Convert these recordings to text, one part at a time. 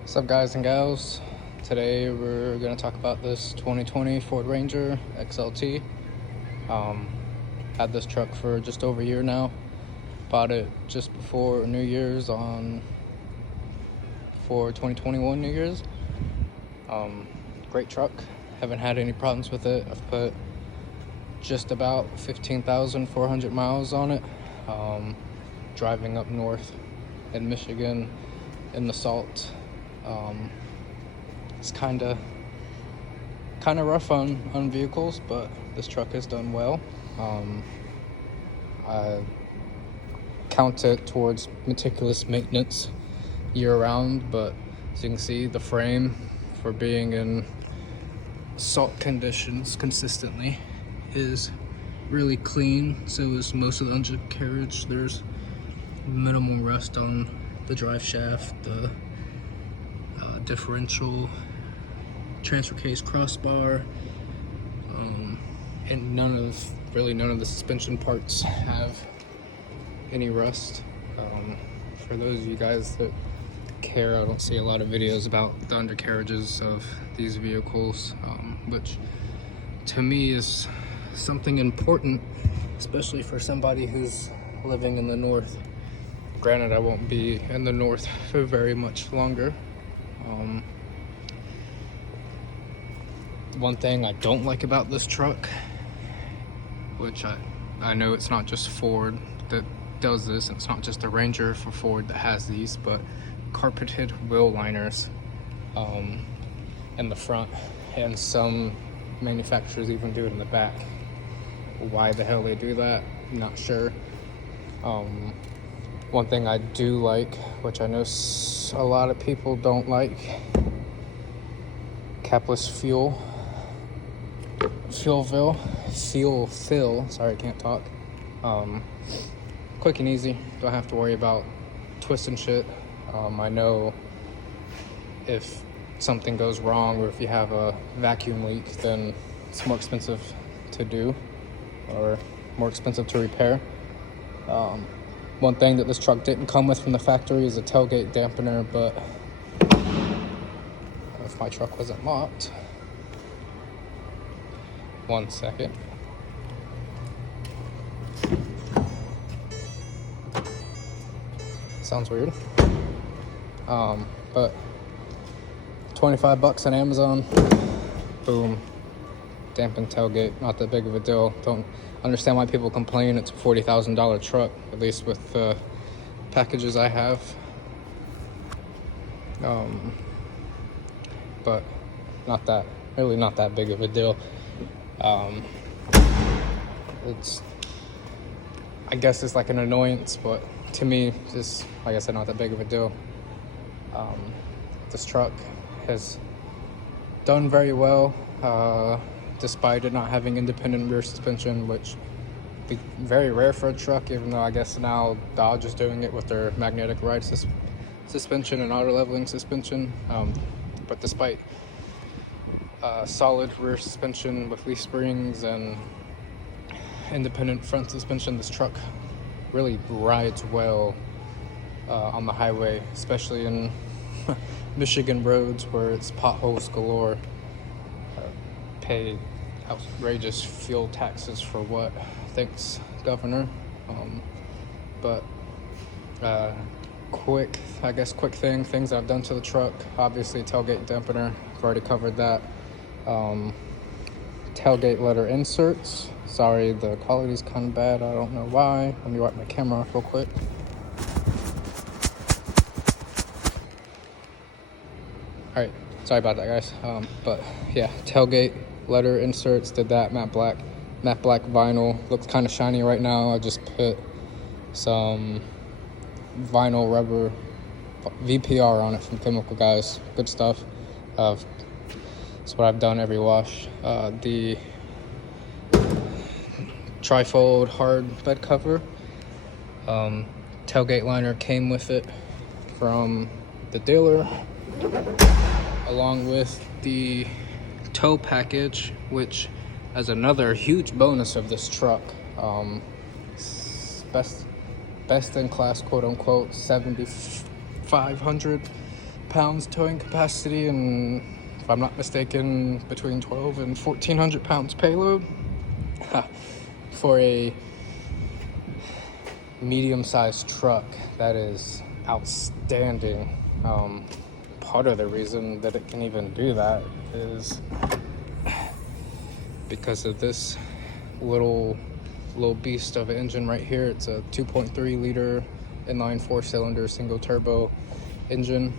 What's up, guys and gals? Today we're going to talk about this 2020 Ford Ranger XLT. Had this truck for just over a year now. Bought it just before New Year's for 2021 New Year's. Great truck. Haven't had any problems with it. I've put just about 15,400 miles on it. Driving up north in Michigan in the salt. It's kind of rough on vehicles, but this truck has done well. I count it towards meticulous maintenance year-round, but as you can see, the frame, for being in salt conditions consistently, is really clean. So is most of the undercarriage. There's minimal rust on the drive shaft, the differential, transfer case crossbar, and none of the suspension parts have any rust. For those of you guys that care, I don't see a lot of videos about the undercarriages of these vehicles, which to me is something important, especially for somebody who's living in the north. Granted, I won't be in the north for very much longer. One thing I don't like about this truck, which I know it's not just Ford that does this, and it's not just the Ranger for Ford that has these, but carpeted wheel liners in the front, and some manufacturers even do it in the back. Why the hell they do that, I'm not sure. One thing I do like, which I know a lot of people don't like, capless fuel fill. Sorry, I can't talk. Quick and easy. Don't have to worry about twisting shit. I know if something goes wrong, or if you have a vacuum leak, then it's more expensive to do, or more expensive to repair. One thing that this truck didn't come with from the factory is a tailgate dampener, but if my truck wasn't locked. One second. Sounds weird. But $25 on Amazon. Boom. Dampened tailgate. Not that big of a deal. Don't understand why people complain. It's a $40,000 truck, at least with the packages I have. But not that big of a deal. I guess it's like an annoyance, but to me, just like I said, not that big of a deal. This truck has done very well, despite it not having independent rear suspension, which be very rare for a truck, even though I guess now Dodge is doing it with their magnetic ride suspension and auto leveling suspension. But despite solid rear suspension with leaf springs and independent front suspension, this truck really rides well on the highway, especially in Michigan roads where it's potholes galore. Pay outrageous fuel taxes for what? Thanks, Governor. But quick things I've done to the truck. Obviously, tailgate dampener. I've already covered that. Tailgate letter inserts. Sorry, the quality's kind of bad. I don't know why. Let me wipe my camera off real quick. All right, sorry about that, guys. But yeah, tailgate letter inserts. Did that matte black vinyl. Looks kind of shiny right now. I just put some vinyl rubber VPR on it from Chemical Guys. Good stuff. That's what I've done every wash. The trifold hard bed cover, tailgate liner came with it from the dealer, along with the tow package, which is another huge bonus of this truck. Best in class, quote unquote, 7,500 pounds towing capacity, and if I'm not mistaken, between 12 and 1,400 pounds payload. For a medium-sized truck, that is outstanding. Part of the reason that it can even do that is because of this little beast of an engine right here. It's a 2.3 liter inline 4-cylinder single turbo engine.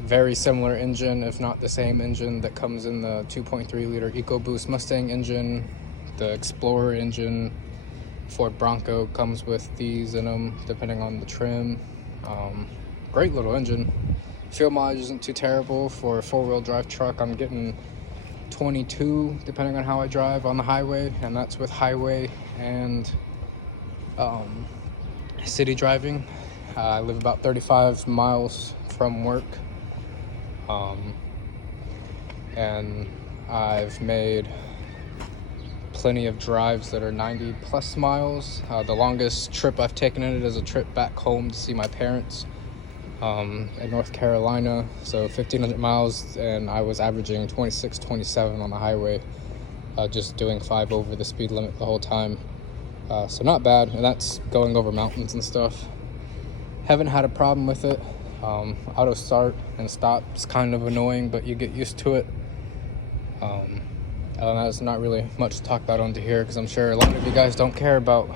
Very similar engine, if not the same engine that comes in the 2.3 liter EcoBoost Mustang engine. The Explorer engine, Ford Bronco comes with these in them, depending on the trim. Great little engine. Fuel mileage isn't too terrible for a 4-wheel drive truck. I'm getting 22, depending on how I drive on the highway, and that's with highway and city driving. I live about 35 miles from work, and I've made plenty of drives that are 90 plus miles. The longest trip I've taken in it is a trip back home to see my parents in North Carolina, so 1,500 miles, and I was averaging 26, 27 on the highway, just doing 5 over the speed limit the whole time. So not bad, and that's going over mountains and stuff. Haven't had a problem with it. Auto start and stop is kind of annoying, but you get used to it. There's not really much to talk about onto here, because I'm sure a lot of you guys don't care about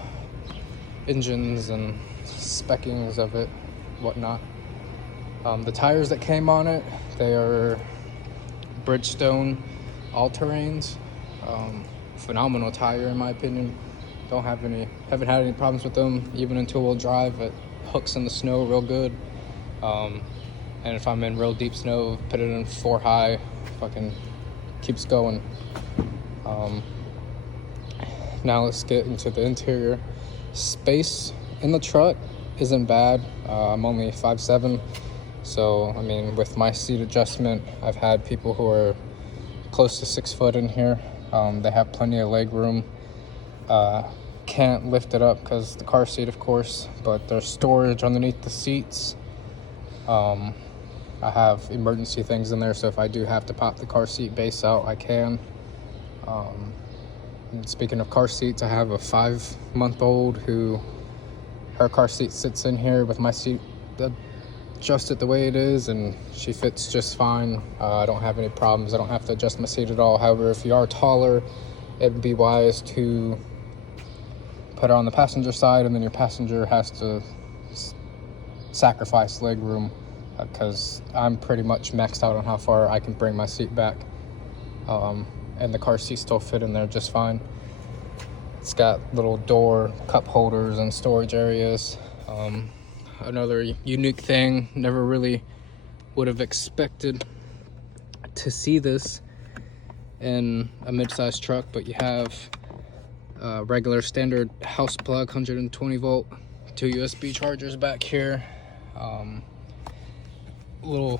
engines and speccings of it, whatnot. The tires that came on it, they are Bridgestone all-terrains. Phenomenal tire in my opinion. Haven't had any problems with them, even in 2-wheel drive. It hooks in the snow real good. And if I'm in real deep snow, put it in 4 high, fucking keeps going. Now let's get into the interior. Space in the truck isn't bad. I'm only 5'7", so I mean, with my seat adjustment, I've had people who are close to 6 foot in here. They have plenty of leg room. Can't lift it up because the car seat, of course, but there's storage underneath the seats. I have emergency things in there, so if I do have to pop the car seat base out, I can. And speaking of car seats, I have a 5-month-old who, her car seat sits in here with my seat adjusted the way it is, and she fits just fine. I don't have any problems. I don't have to adjust my seat at all. However, if you are taller, it'd be wise to put her on the passenger side, and then your passenger has to sacrifice leg room, because I'm pretty much maxed out on how far I can bring my seat back, and the car seat still fit in there just fine. It's got little door cup holders and storage areas. Another unique thing, never really would have expected to see this in a mid-sized truck, but you have regular standard house plug 120 volt, 2 USB chargers back here, little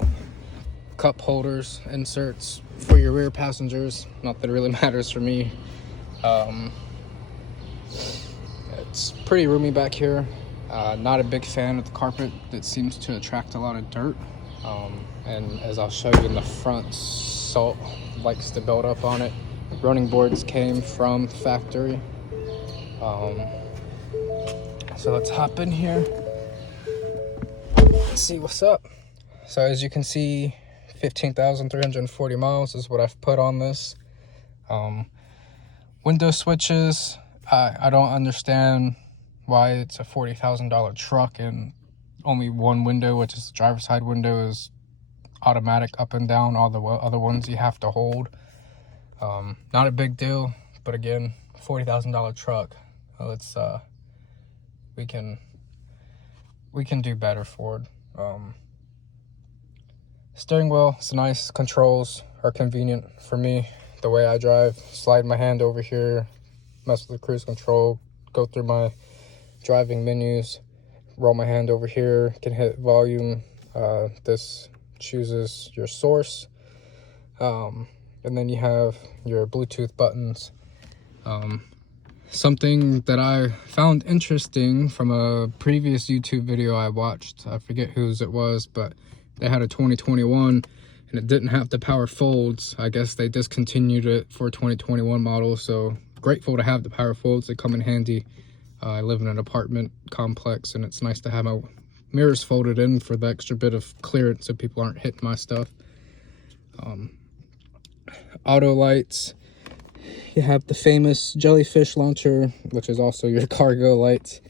cup holders, inserts for your rear passengers. Not that it really matters for me. It's pretty roomy back here. Not a big fan of the carpet that seems to attract a lot of dirt, and as I'll show you in the front, salt likes to build up on it. Running boards came from factory. So let's hop in here and see what's up. So as you can see, 15,340 miles is what I've put on this. Window switches, I don't understand why it's a $40,000 truck and only one window, which is the driver's side window, is automatic up and down. All the other ones you have to hold. Not a big deal, but again, $40,000 truck. Let's we can do better, Ford. Steering wheel, it's nice. Controls are convenient for me. The way I drive, slide my hand over here, mess with the cruise control, go through my driving menus, roll my hand over here, can hit volume. This chooses your source, and then you have your Bluetooth buttons. Something that I found interesting from a previous YouTube video I watched, I forget whose it was, but they had a 2021 and it didn't have the power folds. I guess they discontinued it for 2021 model, so grateful to have the power folds. They come in handy. I live in an apartment complex and it's nice to have my mirrors folded in for the extra bit of clearance so people aren't hitting my stuff. Auto lights. You have the famous jellyfish launcher, which is also your cargo lights,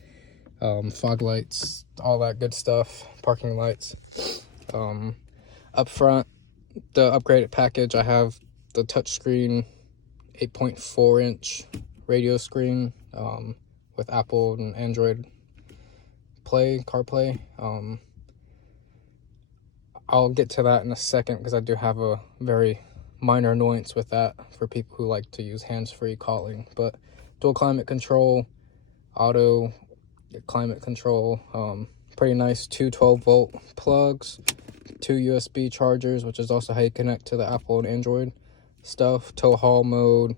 fog lights, all that good stuff, parking lights. Up front, the upgraded package, I have the touchscreen 8.4-inch radio screen with Apple and Android CarPlay. I'll get to that in a second because I do have a very minor annoyance with that for people who like to use hands-free calling. But dual climate control, auto climate control, pretty nice. 2 12-volt plugs, 2 USB chargers, which is also how you connect to the Apple and Android stuff. Tow haul mode,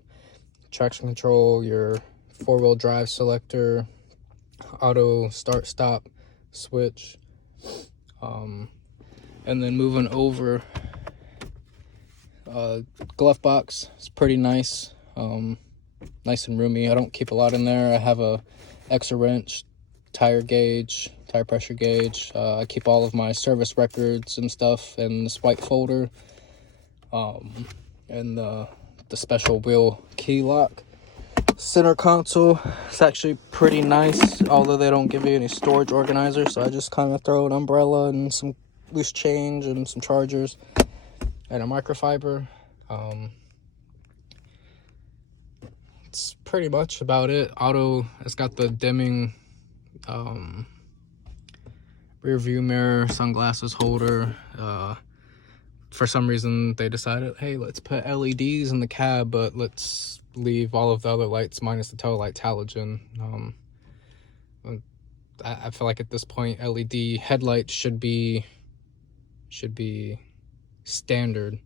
traction control, your 4-wheel drive selector, auto start stop switch. And then moving over, glove box. It's pretty nice, nice and roomy. I don't keep a lot in there. I have a extra wrench, tire gauge, tire pressure gauge. I keep all of my service records and stuff in this white folder, and the special wheel key lock. Center console, it's actually pretty nice, although they don't give you any storage organizer, so I just kind of throw an umbrella and some loose change and some chargers and a microfiber. It's pretty much about it. Auto, it's got the dimming rear view mirror, sunglasses holder. For some reason they decided, hey, let's put LEDs in the cab, but let's leave all of the other lights minus the tail lights halogen. I feel like at this point LED headlights should be standard.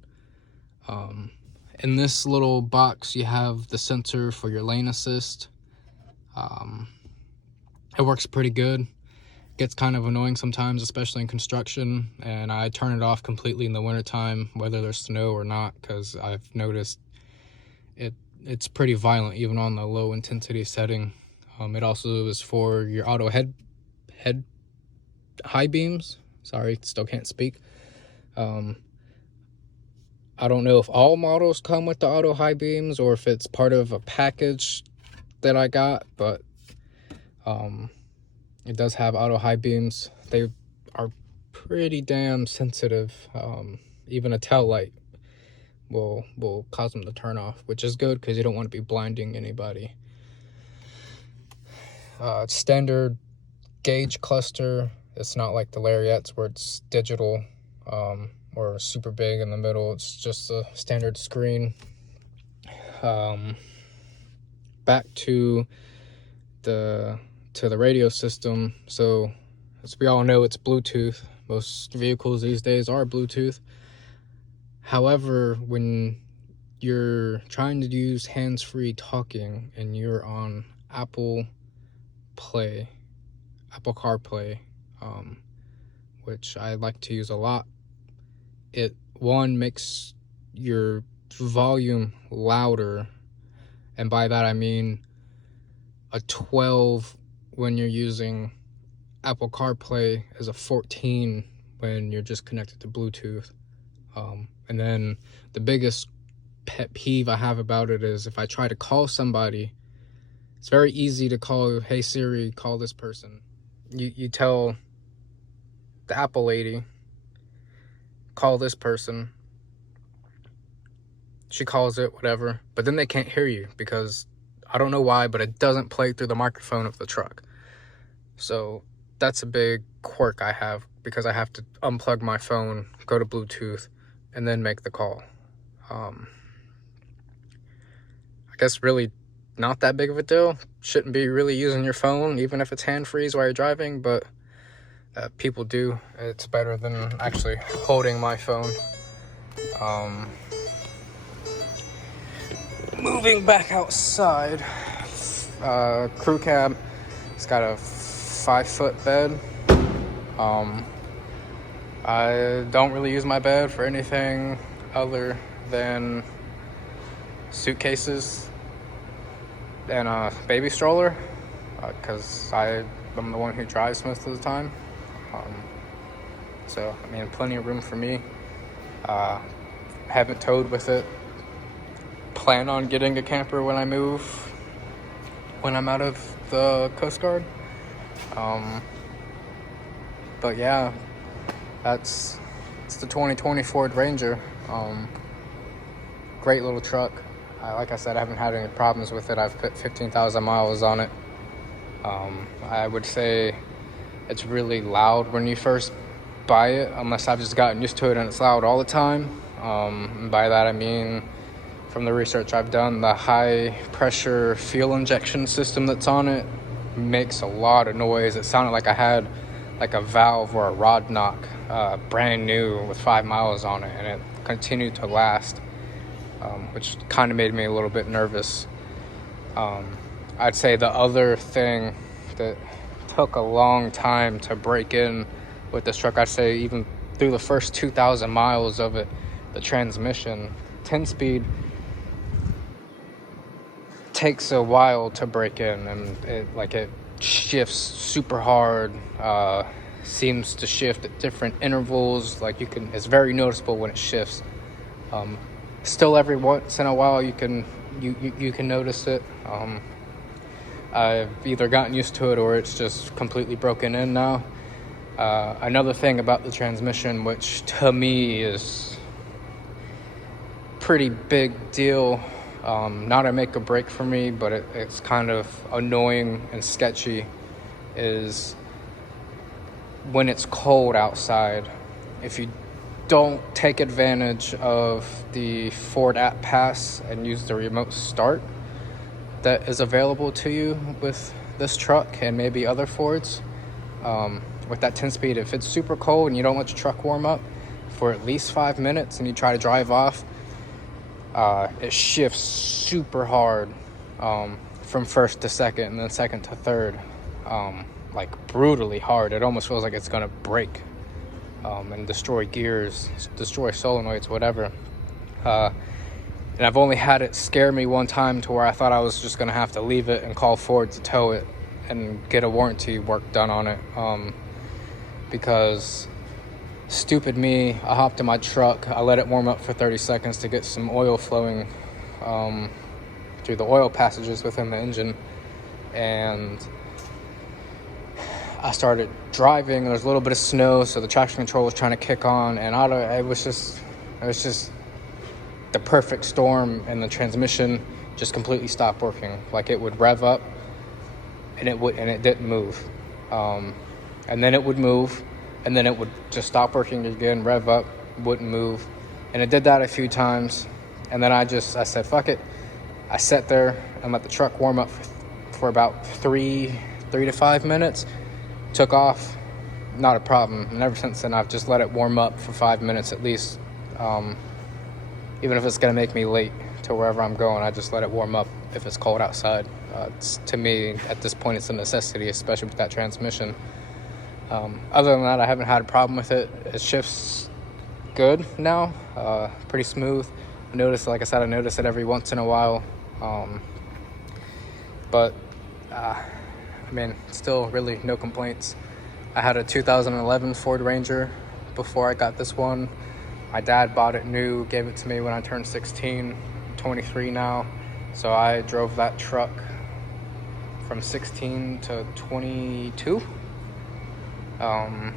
In this little box you have the sensor for your lane assist. It works pretty good. Gets kind of annoying sometimes, especially in construction, and I turn it off completely in the wintertime, whether there's snow or not, because I've noticed it's pretty violent even on the low intensity setting. It also is for your auto head high beams. Sorry, still can't speak. I don't know if all models come with the auto high beams or if it's part of a package that I got, but it does have auto high beams. They are pretty damn sensitive. Even a tail light will cause them to turn off, which is good because you don't want to be blinding anybody. Standard gauge cluster. It's not like the Lariats where it's digital or super big in the middle. It's just a standard screen. Back to the radio system. So as we all know, it's Bluetooth. Most vehicles these days are Bluetooth. However, when you're trying to use hands-free talking and you're on Apple CarPlay, which I like to use a lot, it makes your volume louder, and by that I mean a 12 when you're using Apple CarPlay is a 14 when you're just connected to Bluetooth. And then the biggest pet peeve I have about it is if I try to call somebody, it's very easy to call, hey Siri, call this person. You tell the Apple lady, call this person. She calls it, whatever, but then they can't hear you because I don't know why, but it doesn't play through the microphone of the truck. So that's a big quirk I have because I have to unplug my phone, go to Bluetooth, and then make the call. I guess really not that big of a deal. Shouldn't be really using your phone, even if it's hand-free while you're driving, but people do. It's better than actually holding my phone. Moving back outside, crew cab. It's got a 5-foot bed. I don't really use my bed for anything other than suitcases and a baby stroller, because I'm the one who drives most of the time. So, I mean, plenty of room for me. Haven't towed with it. Plan on getting a camper when I move, when I'm out of the Coast Guard. But yeah, it's the 2020 Ford Ranger. Great little truck. Like I said, I haven't had any problems with it. I've put 15,000 miles on it. I would say it's really loud when you first buy it, unless I've just gotten used to it and it's loud all the time. And by that I mean, from the research I've done, the high pressure fuel injection system that's on it makes a lot of noise. It sounded like I had like a valve or a rod knock, brand new with 5 miles on it, and it continued to last, which kind of made me a little bit nervous. I'd say the other thing that took a long time to break in with this truck, I'd say even through the first 2,000 miles of it, the transmission, 10-speed, takes a while to break in, and it shifts super hard, seems to shift at different intervals. It's very noticeable when it shifts. Still every once in a while you can notice it. I've either gotten used to it or it's just completely broken in now. Another thing about the transmission, which to me is pretty big deal, not a make or break for me, but it's kind of annoying and sketchy, is when it's cold outside. If you don't take advantage of the Ford app pass and use the remote start that is available to you with this truck and maybe other Fords, with that 10-speed, if it's super cold and you don't let your truck warm up for at least 5 minutes and you try to drive off, it shifts super hard, from first to second and then second to third, like brutally hard. It almost feels like it's gonna break, and destroy gears, destroy solenoids, whatever. And I've only had it scare me one time to where I thought I was just gonna have to leave it and call Ford to tow it and get a warranty work done on it, because stupid me, I hopped in my truck, I let it warm up for 30 seconds to get some oil flowing through the oil passages within the engine, and I started driving. There was a little bit of snow, so the traction control was trying to kick on, and it was just the perfect storm, and the transmission just completely stopped working. Like, it would rev up and it didn't move, and then it would move, and then it would just stop working again, rev up, wouldn't move. And it did that a few times, and then I said fuck it. I sat there and let the truck warm up for about 3 to 5 minutes, took off, not a problem. And ever since then I've just let it warm up for 5 minutes at least, even if it's gonna make me late to wherever I'm going. I just let it warm up if it's cold outside. To me, at this point, it's a necessity, especially with that transmission. Other than that, I haven't had a problem with it. It shifts good now, pretty smooth. I notice it every once in a while. But I mean, still really no complaints. I had a 2011 Ford Ranger before I got this one. My dad bought it new, gave it to me when I turned 16, 23 now. So I drove that truck from 16 to 22. When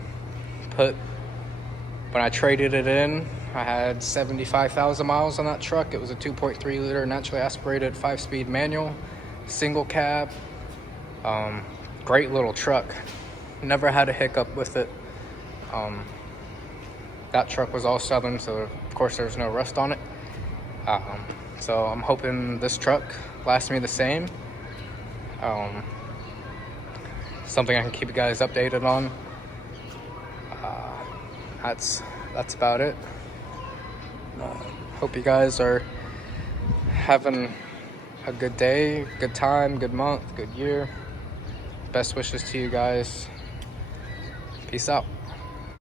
I traded it in, I had 75,000 miles on that truck. It was a 2.3 liter naturally aspirated 5-speed manual, single cab. Great little truck. Never had a hiccup with it. That truck was all Southern, so of course there's no rust on it. So I'm hoping this truck lasts me the same. Something I can keep you guys updated on. That's about it. Hope you guys are having a good day, good time, good month, good year. Best wishes to you guys. Peace out.